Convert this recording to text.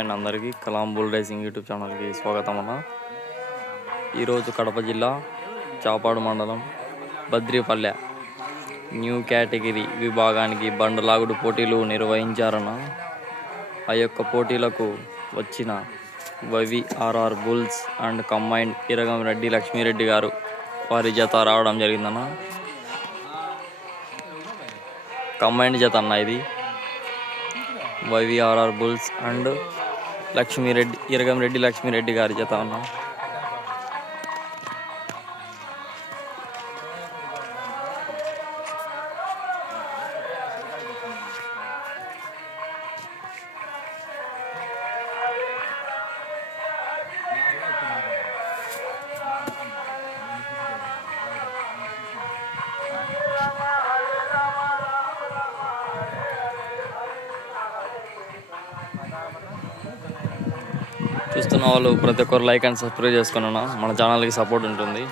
And అందరికీ Kalam bull racing YouTube ఛానల్కి స్వాగతం అన్న. ఈరోజు కడప జిల్లా చాపాడు మండలం బద్రిపల్లె న్యూ కేటగిరీ విభాగానికి బండలాగుడు పోటీలు నిర్వహించారన్న. ఆ యొక్క పోటీలకు వచ్చిన YVRR bulls and combined Iragamreddy Lakshmireddy గారు వారి జత రావడం జరిగిందన్న. కంబైన్డ్ జత అన్న ఇది. YVRR bulls and Lakshmireddy Iragamreddy Lakshmireddy గారి జత అన్న. చూస్తున్న వాళ్ళు ప్రతి ఒక్కరు లైక్ అండ్ సబ్స్క్రైబ్ చేసుకున్నా మన ఛానల్కి సపోర్ట్ ఉంటుంది.